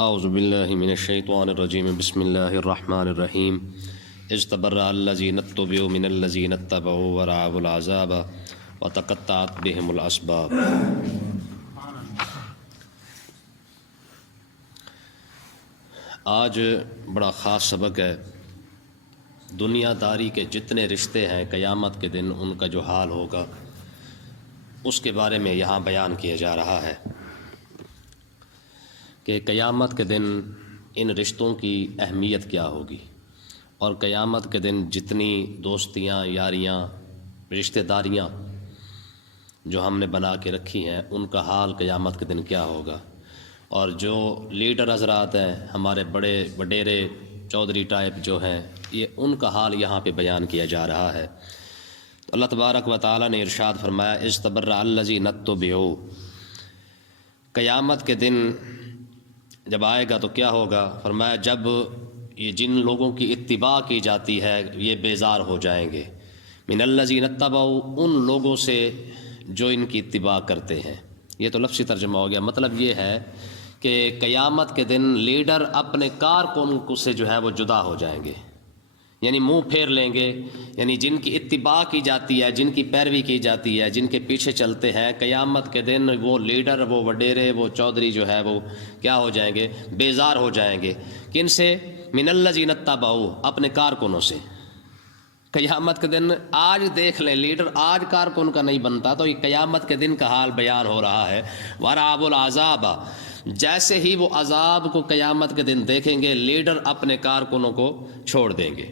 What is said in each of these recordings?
اعوذ باللہ من الشیطان الرجیم بسم اللہ الرحمن الرحیم اذ تبرأ الذین اتبعوا من الذین اتبعوا ورأوا العذاب وتقطعت بهم الاسباب۔ آج بڑا خاص سبق ہے۔ دنیا داری کے جتنے رشتے ہیں قیامت کے دن ان کا جو حال ہوگا اس کے بارے میں یہاں بیان کیا جا رہا ہے کہ قیامت کے دن ان رشتوں کی اہمیت کیا ہوگی، اور قیامت کے دن جتنی دوستیاں، یاریاں، رشتہ داریاں جو ہم نے بنا کے رکھی ہیں ان کا حال قیامت کے دن کیا ہوگا، اور جو لیڈر حضرات ہیں ہمارے بڑے وڈیرے چودھری ٹائپ جو ہیں یہ ان کا حال یہاں پہ بیان کیا جا رہا ہے۔ تو اللہ تبارک و تعالیٰ نے ارشاد فرمایا اذ تبرأ الذین اتبعوا، قیامت کے دن جب آئے گا تو کیا ہوگا؟ فرمایا جب یہ جن لوگوں کی اتباع کی جاتی ہے یہ بیزار ہو جائیں گے، من الذین اتبعوا، ان لوگوں سے جو ان کی اتباع کرتے ہیں۔ یہ تو لفظی ترجمہ ہو گیا، مطلب یہ ہے کہ قیامت کے دن لیڈر اپنے کارکنوں سے جو ہے وہ جدا ہو جائیں گے، یعنی منہ پھیر لیں گے، یعنی جن کی اتباع کی جاتی ہے، جن کی پیروی کی جاتی ہے، جن کے پیچھے چلتے ہیں، قیامت کے دن وہ لیڈر، وہ وڈیرے، وہ چودھری جو ہے وہ کیا ہو جائیں گے؟ بیزار ہو جائیں گے۔ کن سے؟ من الذین اتبعوا، اپنے کارکنوں سے۔ قیامت کے دن آج دیکھ لیں، لیڈر آج کارکن کا نہیں بنتا تو یہ قیامت کے دن کا حال بیان ہو رہا ہے۔ وَرَأَوُا الْعَذَابَ، جیسے ہی وہ عذاب کو قیامت کے دن دیکھیں گے لیڈر اپنے کارکنوں کو چھوڑ دیں گے۔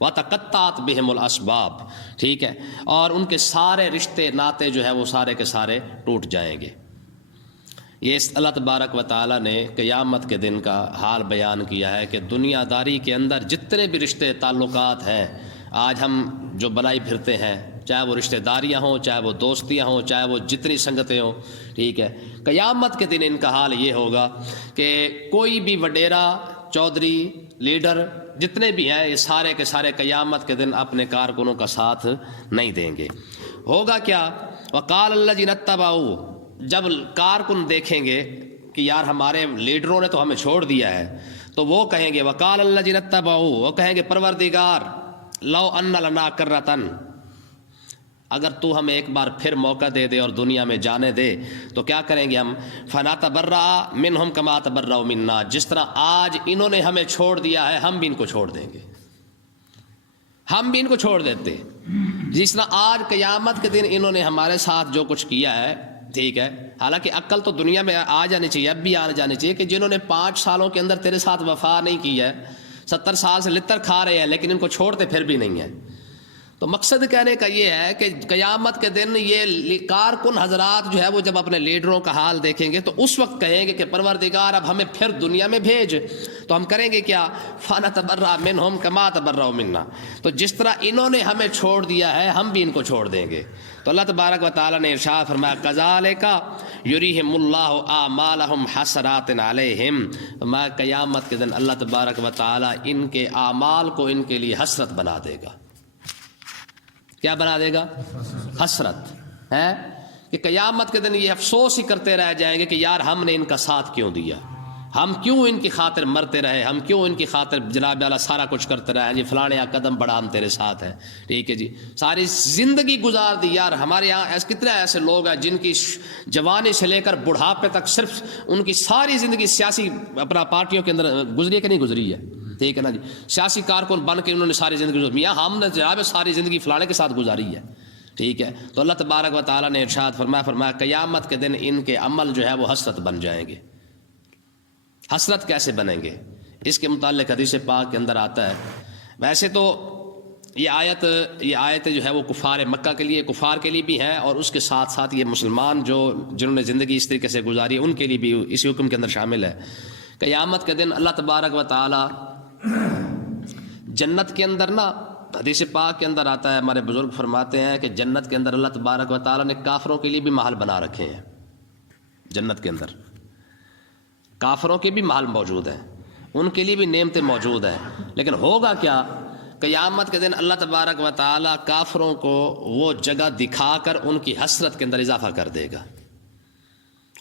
وَتَقَطَّعَتْ بِهِمُ الْأَسْبَابُ، ٹھیک ہے، اور ان کے سارے رشتے ناطے جو ہے وہ سارے کے سارے ٹوٹ جائیں گے۔ یہ اللہ تبارک و تعالیٰ نے قیامت کے دن کا حال بیان کیا ہے کہ دنیا داری کے اندر جتنے بھی رشتے تعلقات ہیں آج ہم جو بنائی پھرتے ہیں، چاہے وہ رشتہ داریاں ہوں، چاہے وہ دوستیاں ہوں، چاہے وہ جتنی سنگتیں ہوں، ٹھیک ہے، قیامت کے دن ان کا حال یہ ہوگا کہ کوئی بھی وڈیرا، چودھری، لیڈر جتنے بھی ہیں یہ سارے کے سارے قیامت کے دن اپنے کارکنوں کا ساتھ نہیں دیں گے۔ ہوگا کیا؟ وقال الذین اتبعوا، جب کارکن دیکھیں گے کہ یار ہمارے لیڈروں نے تو ہمیں چھوڑ دیا ہے تو وہ کہیں گے وقال الذین اتبعوا، وہ کہیں گے پروردگار لو ان لنا کرۃ، اگر تو ہمیں ایک بار پھر موقع دے دے اور دنیا میں جانے دے تو کیا کریں گے ہم؟ فنتبرأ منہم کما تبرؤوا منا، جس طرح آج انہوں نے ہمیں چھوڑ دیا ہے ہم بھی ان کو چھوڑ دیں گے، ہم بھی ان کو چھوڑ دیتے، جس طرح آج قیامت کے دن انہوں نے ہمارے ساتھ جو کچھ کیا ہے، ٹھیک ہے۔ حالانکہ عقل تو دنیا میں آ جانی چاہیے، اب بھی آ جانی چاہیے کہ جنہوں نے 5 سالوں کے اندر تیرے ساتھ وفا نہیں کی ہے، 70 سال سے لتر کھا رہے ہیں لیکن ان کو چھوڑتے پھر بھی نہیں ہیں۔ تو مقصد کہنے کا یہ ہے کہ قیامت کے دن یہ کارکن حضرات جو ہے وہ جب اپنے لیڈروں کا حال دیکھیں گے تو اس وقت کہیں گے کہ پروردگار اب ہمیں پھر دنیا میں بھیج، تو ہم کریں گے کیا؟ فنتبرأ منہم کما تبرؤوا منا، تو جس طرح انہوں نے ہمیں چھوڑ دیا ہے ہم بھی ان کو چھوڑ دیں گے۔ تو اللہ تبارک و تعالیٰ نے ارشاد فرمایا کذالک یریہم اللہ اعمالہم حسرات علیہم، میں قیامت کے دن اللہ تبارک و تعالیٰ ان کے اعمال کو ان کے لیے حسرت بنا دے گا۔ کیا بنا دے گا؟ حسرت ہے کہ قیامت کے دن یہ افسوس ہی کرتے رہ جائیں گے کہ یار ہم نے ان کا ساتھ کیوں دیا، ہم کیوں ان کی خاطر مرتے رہے، ہم کیوں ان کی خاطر جناب اعلیٰ سارا کچھ کرتے رہے، جی فلانے قدم بڑھا ہم تیرے ساتھ ہیں، ٹھیک ہے جی، ساری زندگی گزار دی۔ یار ہمارے یہاں کتنے ایسے لوگ ہیں جن کی جوانی سے لے کر بڑھاپے تک صرف ان کی ساری زندگی سیاسی اپنا پارٹیوں کے اندر گزری ہے کہ نہیں گزری ہے، ٹھیک ہے نا جی، سیاسی کارکن بن کے انہوں نے ساری زندگی گزاری، میاں ہم نے جناب ساری زندگی فلانے کے ساتھ گزاری ہے، ٹھیک ہے۔ تو اللہ تبارک و تعالیٰ نے ارشاد فرمایا قیامت کے دن ان کے عمل جو ہے وہ حسرت بن جائیں گے۔ حسرت کیسے بنیں گے؟ اس کے متعلق حدیث پاک کے اندر آتا ہے، ویسے تو یہ آیت جو ہے وہ کفار مکہ کے لیے، کفار کے لیے بھی ہے، اور اس کے ساتھ ساتھ یہ مسلمان جنہوں نے زندگی اس طریقے سے گزاری ان کے لیے بھی اسی حکم کے اندر شامل ہے۔ قیامت کے دن اللہ تبارک و تعالیٰ جنت کے اندر نا، حدیث پاک کے اندر آتا ہے، ہمارے بزرگ فرماتے ہیں کہ جنت کے اندر اللہ تبارک و تعالیٰ نے کافروں کے لیے بھی محل بنا رکھے ہیں۔ جنت کے اندر کافروں کے بھی محل موجود ہیں، ان کے لیے بھی نعمتیں موجود ہیں، لیکن ہوگا کیا؟ قیامت کے دن اللہ تبارک و تعالیٰ کافروں کو وہ جگہ دکھا کر ان کی حسرت کے اندر اضافہ کر دے گا،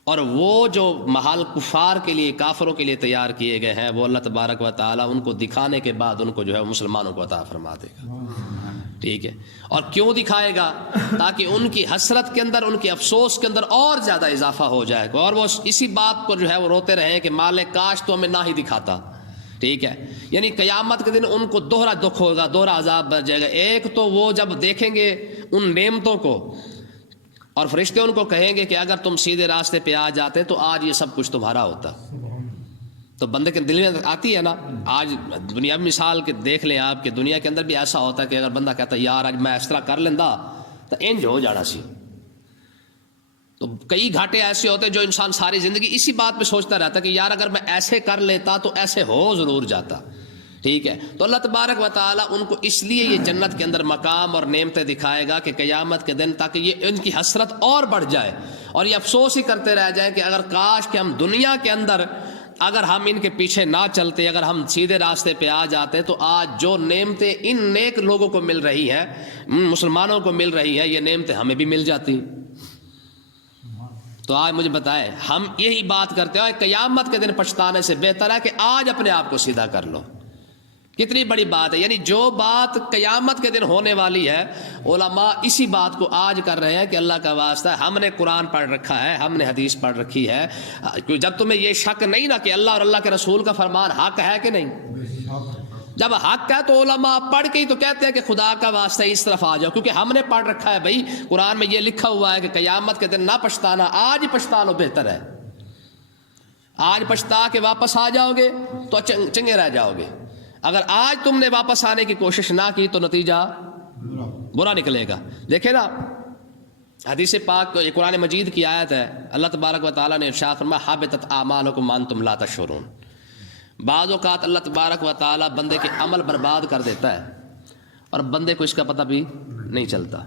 اور وہ جو محال کفار کے لیے، کافروں کے لیے تیار کیے گئے ہیں، وہ اللہ تبارک و تعالیٰ ان کو دکھانے کے بعد ان کو جو ہے مسلمانوں کو عطا فرما دے گا. ٹھیک ہے. اور کیوں دکھائے گا؟ تاکہ ان کی حسرت کے اندر، ان کے افسوس کے اندر اور زیادہ اضافہ ہو جائے گا، اور وہ اسی بات کو جو ہے وہ روتے رہیں کہ مالک کاش تو ہمیں نہ ہی دکھاتا. ٹھیک ہے. یعنی قیامت کے دن ان کو دوہرا دکھ ہوگا، دوہرا عذاب بچ جائے گا. ایک تو وہ جب دیکھیں گے ان نعمتوں کو، اور فرشتے ان کو کہیں گے کہ اگر تم سیدھے راستے پہ آ جاتے تو آج یہ سب کچھ تمہارا ہوتا. تو بندے کے دل میں آتی ہے نا. آج دنیا میں مثال کے دیکھ لیں آپ، کہ دنیا کے اندر بھی ایسا ہوتا ہے کہ اگر بندہ کہتا ہے یار آج میں اس طرح کر لیندہ تو انج ہو جانا سی. تو کئی گھاٹے ایسے ہوتے ہیں جو انسان ساری زندگی اسی بات پہ سوچتا رہتا ہے کہ یار اگر میں ایسے کر لیتا تو ایسے ہو ضرور جاتا. ٹھیک ہے. تو اللہ تبارک و تعالیٰ ان کو اس لیے یہ جنت کے اندر مقام اور نعمتیں دکھائے گا کہ قیامت کے دن تاکہ یہ ان کی حسرت اور بڑھ جائے، اور یہ افسوس ہی کرتے رہ جائیں کہ اگر کاش کہ ہم دنیا کے اندر اگر ہم ان کے پیچھے نہ چلتے، اگر ہم سیدھے راستے پہ آ جاتے تو آج جو نعمتیں ان نیک لوگوں کو مل رہی ہیں، مسلمانوں کو مل رہی ہیں، یہ نعمتیں ہمیں بھی مل جاتی. تو آج مجھے بتائیں، ہم یہی بات کرتے ہیں قیامت کے دن پچھتانے سے بہتر ہے کہ آج اپنے آپ کو سیدھا کر لو. کتنی بڑی بات ہے. یعنی جو بات قیامت کے دن ہونے والی ہے، علماء اسی بات کو آج کر رہے ہیں کہ اللہ کا واسطہ ہے، ہم نے قرآن پڑھ رکھا ہے، ہم نے حدیث پڑھ رکھی ہے. جب تمہیں یہ شک نہیں نا کہ اللہ اور اللہ کے رسول کا فرمان حق ہے کہ نہیں، جب حق ہے تو علماء پڑھ کے ہی تو کہتے ہیں کہ خدا کا واسطہ اس طرف آ جاؤ، کیونکہ ہم نے پڑھ رکھا ہے بھائی. قرآن میں یہ لکھا ہوا ہے کہ قیامت کے دن نہ پچھتانا، آج ہی پچھتا لو بہتر ہے. آج پچھتا کے واپس آ جاؤ گے تو چنگے رہ جاؤ گے. اگر آج تم نے واپس آنے کی کوشش نہ کی تو نتیجہ برا نکلے گا. دیکھیں نا حدیث پاک، یہ قرآن مجید کی آیت ہے. اللہ تبارک و تعالیٰ نے ارشاد فرمایا حبطت اعمالکم وانتم لا تشعرون. بعض اوقات اللہ تبارک و تعالیٰ بندے کے عمل برباد کر دیتا ہے اور بندے کو اس کا پتہ بھی نہیں چلتا.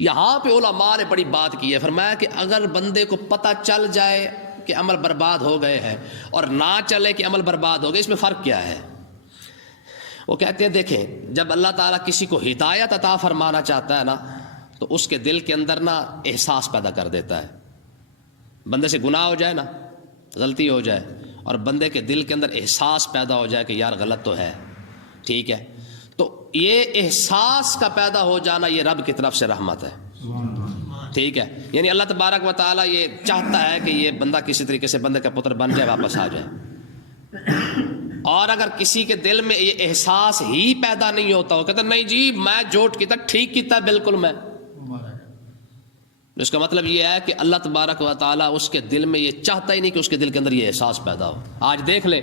یہاں پہ علماء نے بڑی بات کی ہے. فرمایا کہ اگر بندے کو پتہ چل جائے کہ عمل برباد ہو گئے ہیں اور نہ چلے کہ عمل برباد ہو گئے، اس میں فرق کیا ہے؟ وہ کہتے ہیں دیکھیں، جب اللہ تعالیٰ کسی کو ہدایت عطا فرمانا چاہتا ہے نا تو اس کے دل کے اندر نا احساس پیدا کر دیتا ہے. بندے سے گناہ ہو جائے نا، غلطی ہو جائے، اور بندے کے دل کے اندر احساس پیدا ہو جائے کہ یار غلط تو ہے. ٹھیک ہے. تو یہ احساس کا پیدا ہو جانا یہ رب کی طرف سے رحمت ہے. ٹھیک ہے. یعنی اللہ تبارک و تعالیٰ یہ چاہتا ہے کہ یہ بندہ کسی طریقے سے بندے کا پتر بن جائے، واپس آ جائے. اور اگر کسی کے دل میں یہ احساس ہی پیدا نہیں ہوتا ہو، کہتا نہیں جی میں جوٹ کیتا، ٹھیک کیتا بالکل میں، اس کا مطلب یہ ہے کہ اللہ تبارک و تعالیٰ اس کے دل میں یہ چاہتا ہی نہیں کہ اس کے دل کے اندر یہ احساس پیدا ہو. آج دیکھ لیں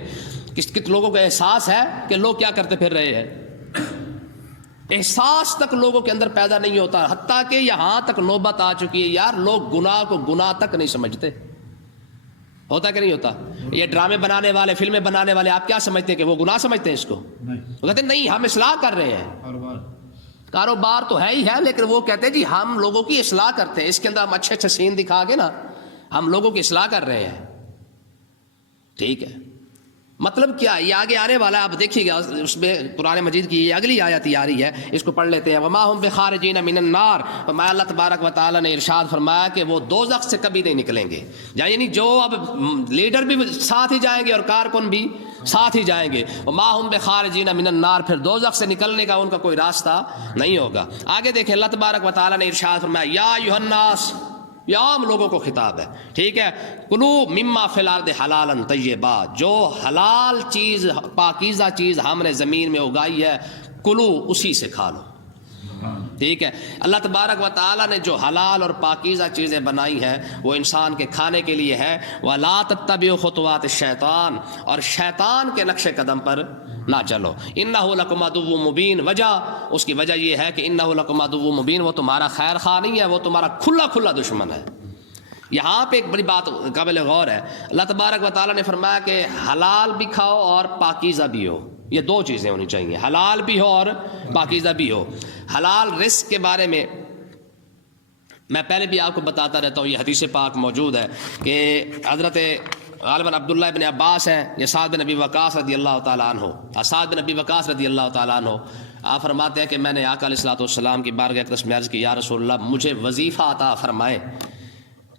کس لوگوں کو احساس ہے کہ لوگ کیا کرتے پھر رہے ہیں، احساس تک لوگوں کے اندر پیدا نہیں ہوتا. حتیٰ کہ یہاں تک نوبت آ چکی ہے یار لوگ گناہ کو گناہ تک نہیں سمجھتے. ہوتا کہ نہیں ہوتا؟ یہ ڈرامے بنانے والے، فلمیں بنانے والے، آپ کیا سمجھتے ہیں کہ وہ گناہ سمجھتے ہیں اس کو؟ وہ کہتے ہیں نہیں ہم اصلاح کر رہے ہیں. کاروبار تو ہے ہی ہے، لیکن وہ کہتے ہیں جی ہم لوگوں کی اصلاح کرتے ہیں، اس کے اندر ہم اچھے اچھے سین دکھا کے نا ہم لوگوں کی اصلاح کر رہے ہیں. ٹھیک ہے. مطلب کیا؟ یہ آگے آنے والا ہے، آپ دیکھیے گا اس میں قرآن مجید کی یہ اگلی آیت آ رہی ہے، اس کو پڑھ لیتے ہیں. وما هم بخارجین من النار. فرمایا اللہ تبارک و تعالیٰ نے ارشاد فرمایا کہ وہ دوزخ سے کبھی نہیں نکلیں گے. یعنی جو اب لیڈر بھی ساتھ ہی جائیں گے اور کارکن بھی ساتھ ہی جائیں گے. وما هم بخارجین من النار. پھر دوزخ سے نکلنے کا ان کا کوئی راستہ نہیں ہوگا. آگے دیکھیں اللہ تبارک و تعالیٰ نے ارشاد فرمایا یا ایھا الناس، یہ عام لوگوں کو خطاب ہے. ٹھیک ہے. کلو مما فی الارض حلالا طیبا. جو حلال چیز، پاکیزہ چیز ہم نے زمین میں اگائی ہے، کلو اسی سے کھا لو. ٹھیک ہے. اللہ تبارک و تعالیٰ نے جو حلال اور پاکیزہ چیزیں بنائی ہیں وہ انسان کے کھانے کے لیے ہے. وَلَا تَتَّبِعُوا خُطُوَاتِ الشَّيْطَانِ. اور شیطان کے نقش قدم پر نہ چلو. اِنَّهُ لَكُمْ عَدُوٌّ مُبِينٌ. وجہ، اس کی وجہ یہ ہے کہ اِنَّهُ لَكُمْ عَدُوٌّ مُبِينٌ، وہ تمہارا خیر خواہ نہیں ہے، وہ تمہارا کھلا کھلا دشمن ہے. یہاں پہ ایک بڑی بات قابل غور ہے. اللہ تبارک و تعالیٰ نے فرمایا کہ حلال بھی کھاؤ اور پاکیزہ بھی ہو. یہ دو چیزیں ہونی چاہیے، حلال بھی ہو اور پاکیزہ بھی ہو. حلال رزق کے بارے میں میں پہلے بھی آپ کو بتاتا رہتا ہوں، یہ حدیث پاک موجود ہے کہ حضرت غالباً عبداللہ بن عباس ہیں یا سعد بن ابی وقاص رضی اللہ تعالیٰ عنہ، سعد بن ابی وقاص رضی اللہ تعالیٰ عنہ آپ فرماتے ہیں کہ میں نے آقا علیہ الصلوۃ والسلام کی بارگاہ اقدس میں عرض کی یا رسول اللہ مجھے وظیفہ عطا فرمائے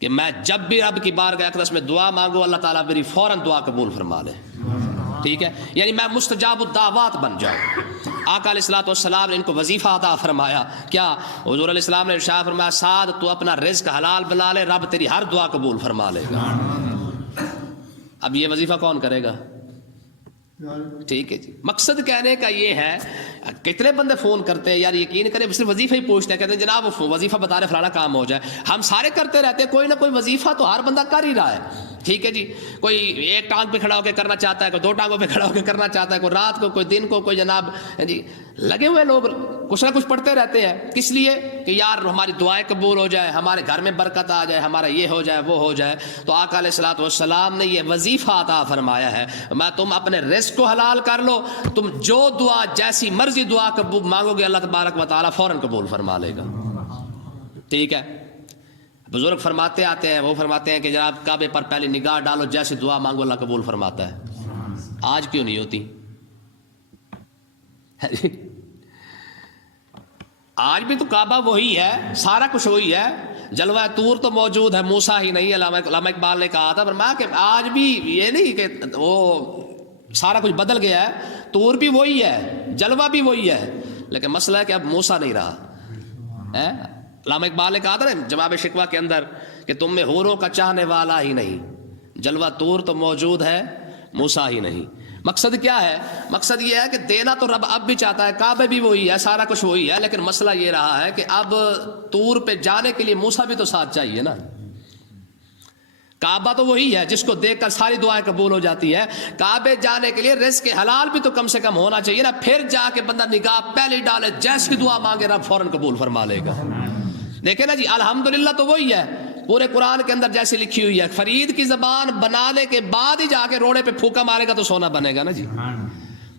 کہ میں جب بھی رب کی بارگاہ اقدس میں دعا مانگوں اللہ تعالیٰ میری فوراً دعا قبول فرما لے. ٹھیک ہے، یعنی میں مستجاب الدعوات بن جاؤں. آقا علیہ الصلوۃ والسلام نے ان کو وظیفہ عطا فرمایا. کیا؟ حضور علیہ السلام نے ارشاد فرمایا سعد تو اپنا رزق حلال بنا لے، رب تیری ہر دعا قبول فرما لے گا. اب یہ وظیفہ کون کرے گا؟ ٹھیک ہے جی. مقصد کہنے کا یہ ہے، کتنے بندے فون کرتے ہیں یار یقین کریں صرف وظیفہ ہی پوچھتے ہیں، کہتے ہیں جناب وہ وظیفہ بتا رہے فلانا کام ہو جائے. ہم سارے کرتے رہتے ہیں، کوئی نہ کوئی وظیفہ تو ہر بندہ کر ہی رہا ہے. ٹھیک ہے جی. کوئی ایک ٹانگ پہ کھڑا ہو کے کرنا چاہتا ہے، کوئی دو ٹانگوں پہ کھڑا ہو کے کرنا چاہتا ہے، کوئی رات کو، کوئی دن کو، کوئی جناب جی لگے ہوئے لوگ کچھ نہ کچھ پڑھتے رہتے ہیں. کس لیے؟ کہ یار ہماری دعائیں قبول ہو جائے، ہمارے گھر میں برکت آ جائے، ہمارا یہ ہو جائے وہ ہو جائے. تو آقا علیہ الصلوۃ والسلام نے یہ وظیفہ عطا فرمایا ہے، میں تم اپنے رزق کو حلال کر لو، تم جو دعا جیسی مرضی دعا قبول مانگو گے اللہ تبارک و تعالیٰ فوراً قبول فرما لے گا. ٹھیک ہے. بزرگ فرماتے آتے ہیں، وہ فرماتے ہیں کہ جناب کعبے پر پہلے نگاہ ڈالو، جیسی دعا مانگو اللہ قبول فرماتا ہے. آج کیوں نہیں ہوتی؟ آج بھی تو کعبہ وہی ہے، سارا کچھ وہی ہے. جلوہ طور تو موجود ہے، موسیٰ ہی نہیں. علامہ اقبال نے کہا تھا فرمایا کہ آج بھی یہ نہیں کہ وہ سارا کچھ بدل گیا ہے، طور بھی وہی ہے، جلوہ بھی وہی ہے، لیکن مسئلہ ہے کہ اب موسیٰ نہیں رہا. علامہ اقبال نے کہا تھا نا جواب شکوہ کے اندر کہ تم میں حوروں کا چاہنے والا ہی نہیں، جلوہ طور تو موجود ہے، موسیٰ ہی نہیں. مقصد کیا ہے؟ مقصد یہ ہے کہ دینا تو رب اب بھی چاہتا ہے، کعبہ بھی وہی ہے، سارا کچھ وہی ہے، لیکن مسئلہ یہ رہا ہے کہ اب طور پہ جانے کے لیے موسیٰ بھی تو ساتھ چاہیے نا. کعبہ تو وہی ہے جس کو دیکھ کر ساری دعائیں قبول ہو جاتی ہے، کعبے جانے کے لیے رزق حلال بھی تو کم سے کم ہونا چاہیے نا. پھر جا کے بندہ نگاہ پہلے ڈالے، جیسی دعا مانگے رب فوراً قبول فرما لے گا. دیکھیں نا جی الحمدللہ تو وہی ہے، پورے قرآن کے اندر جیسے لکھی ہوئی ہے. فرید کی زبان بنانے کے بعد ہی جا کے روڑے پہ پھونکا مارے گا تو سونا بنے گا نا جی.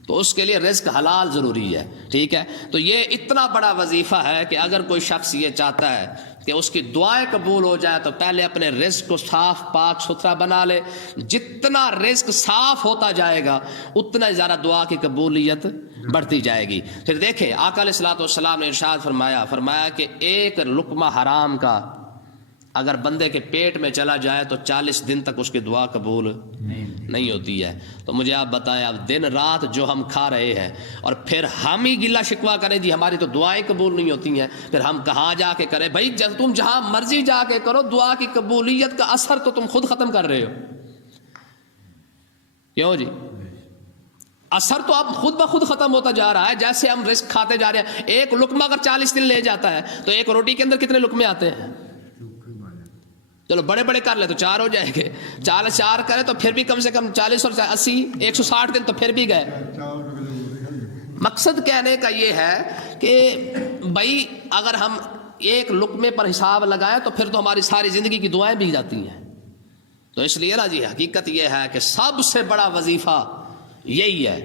تو اس کے لیے رزق حلال ضروری ہے. ٹھیک ہے. تو یہ اتنا بڑا وظیفہ ہے کہ اگر کوئی شخص یہ چاہتا ہے کہ اس کی دعائیں قبول ہو جائے تو پہلے اپنے رزق کو صاف پاک ستھرا بنا لے. جتنا رزق صاف ہوتا جائے گا اتنا زیادہ دعا کی قبولیت بڑھتی جائے گی. پھر دیکھیں آقا علیہ الصلوۃ والسلام نے ارشاد فرمایا کہ ایک لقمہ حرام کا اگر بندے کے پیٹ میں چلا جائے تو 40 دن تک اس کی دعا قبول نہیں ہوتی ہے. تو مجھے آپ بتائیں، اب دن رات جو ہم کھا رہے ہیں اور پھر ہم ہی گلہ شکوہ کریں جی ہماری تو دعائیں قبول نہیں ہوتی ہیں، پھر ہم کہاں جا کے کریں؟ بھائی تم جہاں مرضی جا کے کرو، دعا کی قبولیت کا اثر تو تم خود ختم کر رہے ہو. کیوں جی؟ اثر تو اب خود بخود ختم ہوتا جا رہا ہے جیسے ہم رزق کھاتے جا رہے ہیں. ایک لقمہ اگر 40 دن لے جاتا ہے تو ایک روٹی کے اندر کتنے لقمے آتے ہیں؟ چلو بڑے بڑے کر لے تو 4 ہو جائیں گے، 4 کرے تو پھر بھی کم سے کم 40 اور 80 160 دن تو پھر بھی گئے. مقصد کہنے کا یہ ہے کہ بھائی اگر ہم ایک لقمے پر حساب لگائیں تو پھر تو ہماری ساری زندگی کی دعائیں بھی جاتی ہیں. تو اس لیے نا جی حقیقت یہ ہے کہ سب سے بڑا وظیفہ یہی ہے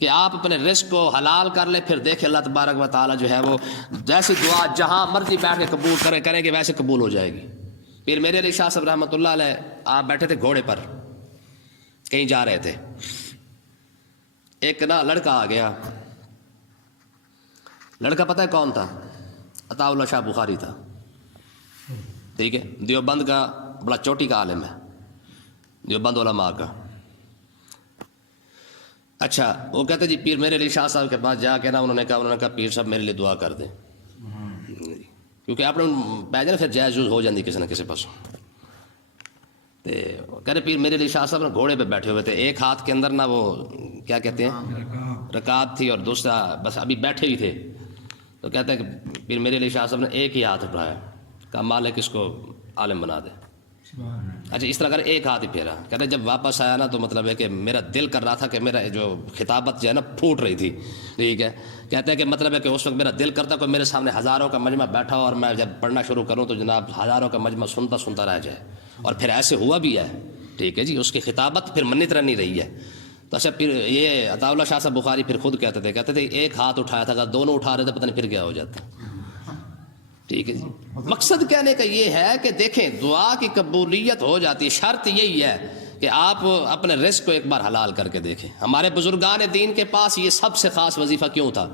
کہ آپ اپنے رزق کو حلال کر لیں. پھر دیکھیں اللہ تبارک و تعالیٰ جو ہے وہ جیسی دعا جہاں مرضی بیٹھ کے قبول کریں گے ویسے قبول ہو جائے گی. پھر میرے علی شاہ صاحب رحمۃ اللہ علیہ آپ بیٹھے تھے گھوڑے پر، کہیں جا رہے تھے. ایک نا لڑکا آ گیا. لڑکا پتہ ہے کون تھا؟ عطا اللہ شاہ بخاری تھا. ٹھیک ہے. دیوبند کا بڑا چوٹی کا عالم ہے، دیوبند علماء کا. اچھا وہ کہتے جی پیر میرے علی شاہ صاحب کے پاس جا کے نا انہوں نے کہا پیر صاحب میرے لیے دعا کر دیں، کیونکہ آپ نے پیجن پھر جائز یوز ہو جاتی کسی نہ کسی پاسوں. تو کہہ رہے پیر میرے علی شاہ صاحب نا گھوڑے پہ بیٹھے ہوئے تھے، ایک ہاتھ کے اندر نا وہ کیا کہتے ہیں رکعت تھی اور دوسرا بس ابھی بیٹھے ہی تھے. تو کہتے ہیں کہ پیر میرے علی شاہ صاحب نے ایک ہی ہاتھ اٹھایا، کہا مالک اس کو عالم بنا دے. اچھا اس طرح کر ایک ہاتھ ہی پھیرا. کہتے جب واپس آیا نا تو مطلب ہے کہ میرا دل کر رہا تھا کہ میرا جو خطابت جو ہے نا پھوٹ رہی تھی. ٹھیک ہے. کہتے ہیں کہ مطلب ہے کہ اس وقت میرا دل کرتا کوئی میرے سامنے ہزاروں کا مجمع بیٹھا ہو اور میں جب پڑھنا شروع کروں تو جناب ہزاروں کا مجمع سنتا رہ جائے. اور پھر ایسے ہوا بھی ہے. ٹھیک ہے جی. اس کی خطابت پھر منی طرح نہیں رہی ہے. تو اچھا پھر یہ عطا اللہ شاہ صاحب بخاری پھر خود کہتے تھے ایک ہاتھ اٹھایا تھا، اگر دونوں اٹھا رہے تھے پتہ نہیں پھر کیا ہو جاتا. ٹھیک ہے جی. مقصد کہنے کا یہ ہے کہ دیکھیں دعا کی قبولیت ہو جاتی ہے، شرط یہی ہے کہ آپ اپنے رزق کو ایک بار حلال کر کے دیکھیں. ہمارے بزرگان دین کے پاس یہ سب سے خاص وظیفہ کیوں تھا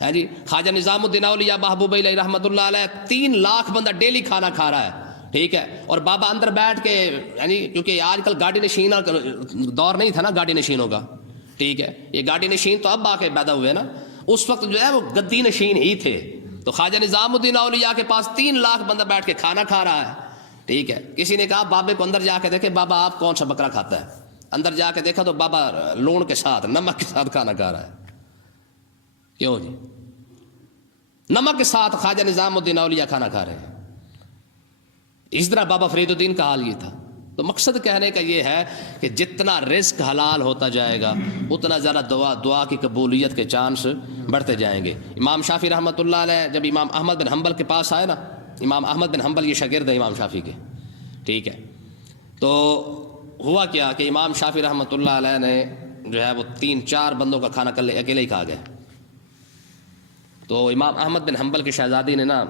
ہے جی؟ خواجہ نظام الدین اولیاء محبوب علیہ رحمۃ اللہ علیہ 3 لاکھ بندہ ڈیلی کھانا کھا رہا ہے، ٹھیک ہے. اور بابا اندر بیٹھ کے یعنی کیونکہ آج کل گاڑی نشین دور نہیں تھا نا گاڑی نشینوں کا, ٹھیک ہے, یہ گاڑی نشین تو اب آ کے پیدا ہوئے نا, اس وقت جو ہے وہ گدی نشین ہی تھے. تو خواجہ نظام الدین اولیاء کے پاس 3 لاکھ بندہ بیٹھ کے کھانا کھا رہا ہے, ٹھیک ہے. کسی نے کہا بابے کو اندر جا کے دیکھے بابا آپ کون سا بکرا کھاتا ہے, اندر جا کے دیکھا تو بابا لون کے ساتھ نمک کے ساتھ کھانا کھا رہا ہے. کیوں جی؟ نمک کے ساتھ خواجہ نظام الدین اولیاء کھانا کھا رہے ہیں. اس طرح بابا فرید الدین کا حال یہ تھا. تو مقصد کہنے کا یہ ہے کہ جتنا رزق حلال ہوتا جائے گا اتنا زیادہ دعا کی قبولیت کے چانس بڑھتے جائیں گے. امام شافعی رحمۃ اللہ علیہ جب امام احمد بن حنبل کے پاس آئے نا, امام احمد بن حنبل یہ شاگرد ہے امام شافعی کے, ٹھیک ہے. تو ہوا کیا کہ امام شافعی رحمۃ اللہ علیہ نے جو ہے وہ 3-4 بندوں کا کھانا اکیلے ہی کھا گئے. تو امام احمد بن حنبل کی شہزادی نے نا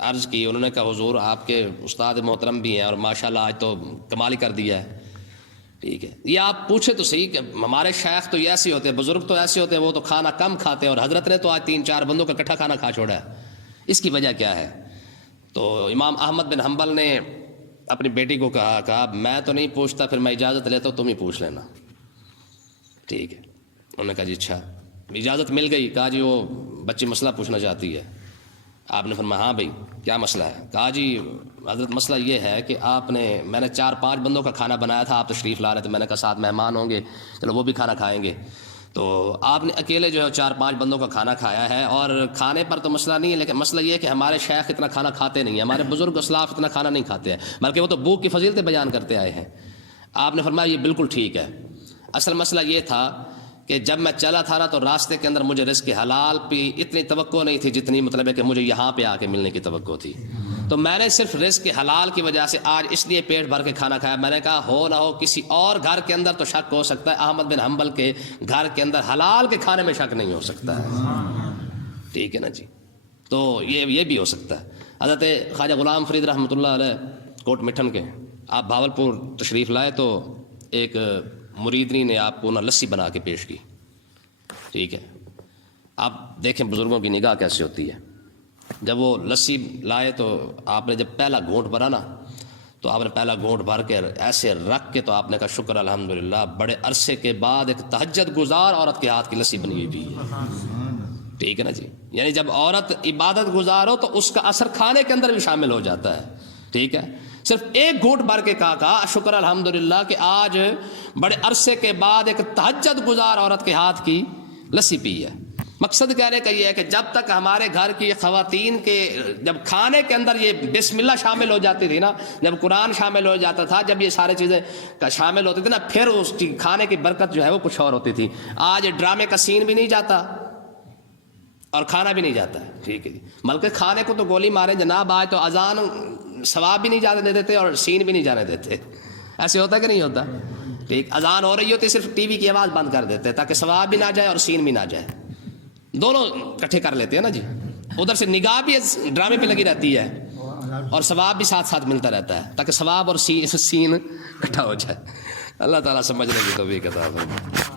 عرض کی, انہوں نے کہا حضور آپ کے استاد محترم بھی ہیں اور ماشاءاللہ آج تو کمال ہی کر دیا ہے, ٹھیک ہے. یہ آپ پوچھے تو صحیح کہ ہمارے شیخ تو ایسے ہوتے ہیں, بزرگ تو ایسے ہوتے ہیں, وہ تو کھانا کم کھاتے ہیں, اور حضرت نے تو آج 3-4 بندوں کا اکٹھا کھانا کھا چھوڑا ہے, اس کی وجہ کیا ہے؟ تو امام احمد بن حنبل نے اپنی بیٹی کو کہا میں تو نہیں پوچھتا, پھر میں اجازت لیتا ہوں, تم ہی پوچھ لینا, ٹھیک ہے. انہوں نے کہا جی اچھا. اجازت مل گئی. کہا جی وہ بچی مسئلہ پوچھنا چاہتی ہے. آپ نے فرمایا ہاں بھائی کیا مسئلہ ہے؟ کہا جی حضرت مسئلہ یہ ہے کہ میں نے 4-5 بندوں کا کھانا بنایا تھا, آپ تشریف لا رہے تھے, میں نے کہا 7 مہمان ہوں گے, چلو وہ بھی کھانا کھائیں گے. تو آپ نے اکیلے جو ہے 4-5 بندوں کا کھانا کھایا ہے, اور کھانے پر تو مسئلہ نہیں ہے, لیکن مسئلہ یہ ہے کہ ہمارے شیخ اتنا کھانا کھاتے نہیں ہیں, ہمارے بزرگ اسلاف اتنا کھانا نہیں کھاتے ہیں, بلکہ وہ تو بھوک کی فضیلتیں بیان کرتے آئے ہیں. آپ نے فرمایا یہ بالکل ٹھیک ہے. اصل مسئلہ یہ تھا کہ جب میں چلا تھا نا تو راستے کے اندر مجھے رزق حلال پہ اتنی توقع نہیں تھی جتنی مطلب ہے کہ مجھے یہاں پہ آ کے ملنے کی توقع تھی. تو میں نے صرف رزق حلال کی وجہ سے آج اس لیے پیٹ بھر کے کھانا کھایا. میں نے کہا ہو نہ ہو کسی اور گھر کے اندر تو شک ہو سکتا ہے, احمد بن حنبل کے گھر کے اندر حلال کے کھانے میں شک نہیں ہو سکتا ہے, ٹھیک ہے نا جی. تو یہ بھی ہو سکتا ہے. حضرت خواجہ غلام فرید رحمۃ اللہ علیہ کوٹ مٹھن کے, آپ بھاولپور تشریف لائے تو ایک مریدنی نے آپ کو نا لسی بنا کے پیش کی, ٹھیک ہے. آپ دیکھیں بزرگوں کی نگاہ کیسے ہوتی ہے. جب وہ لسی لائے تو آپ نے جب پہلا گھونٹ بھرا نا تو آپ نے پہلا گھونٹ بھر کے ایسے رکھ کے تو آپ نے کہا شکر الحمدللہ, بڑے عرصے کے بعد ایک تہجد گزار عورت کے ہاتھ کی لسی بنی ہوئی ہے, ٹھیک ہے نا جی. یعنی جب عورت عبادت گزار ہو تو اس کا اثر کھانے کے اندر بھی شامل ہو جاتا ہے, ٹھیک ہے. صرف ایک گھونٹ بھر کے کہا شکر الحمدللہ کہ آج بڑے عرصے کے بعد ایک تہجد گزار عورت کے ہاتھ کی لسی پی ہے. مقصد کہنے کا یہ ہے کہ جب تک ہمارے گھر کی خواتین کے جب کھانے کے اندر یہ بسم اللہ شامل ہو جاتی تھی نا, جب قرآن شامل ہو جاتا تھا, جب یہ سارے چیزیں شامل ہوتی تھی نا, پھر اس کی کھانے کی برکت جو ہے وہ کچھ اور ہوتی تھی. آج ڈرامے کا سین بھی نہیں جاتا اور کھانا بھی نہیں جاتا ہے, ٹھیک ہے جی. بلکہ کھانے کو تو گولی مارے جناب, آج تو اذان ثواب بھی نہیں جانے دیتے اور سین بھی نہیں جانے دیتے. ایسے ہوتا ہے کہ نہیں ہوتا؟ ٹھیک, اذان ہو رہی ہوتی صرف ٹی وی کی آواز بند کر دیتے تاکہ ثواب بھی نہ جائے اور سین بھی نہ جائے, دونوں اکٹھے کر لیتے ہیں نا جی. ادھر سے نگاہ بھی ڈرامے پہ لگی رہتی ہے اور ثواب بھی ساتھ ساتھ ملتا رہتا ہے تاکہ ثواب اور سین اکٹھا ہو جائے. اللہ تعالیٰ سمجھنے کی توفیق عطا فرمائے.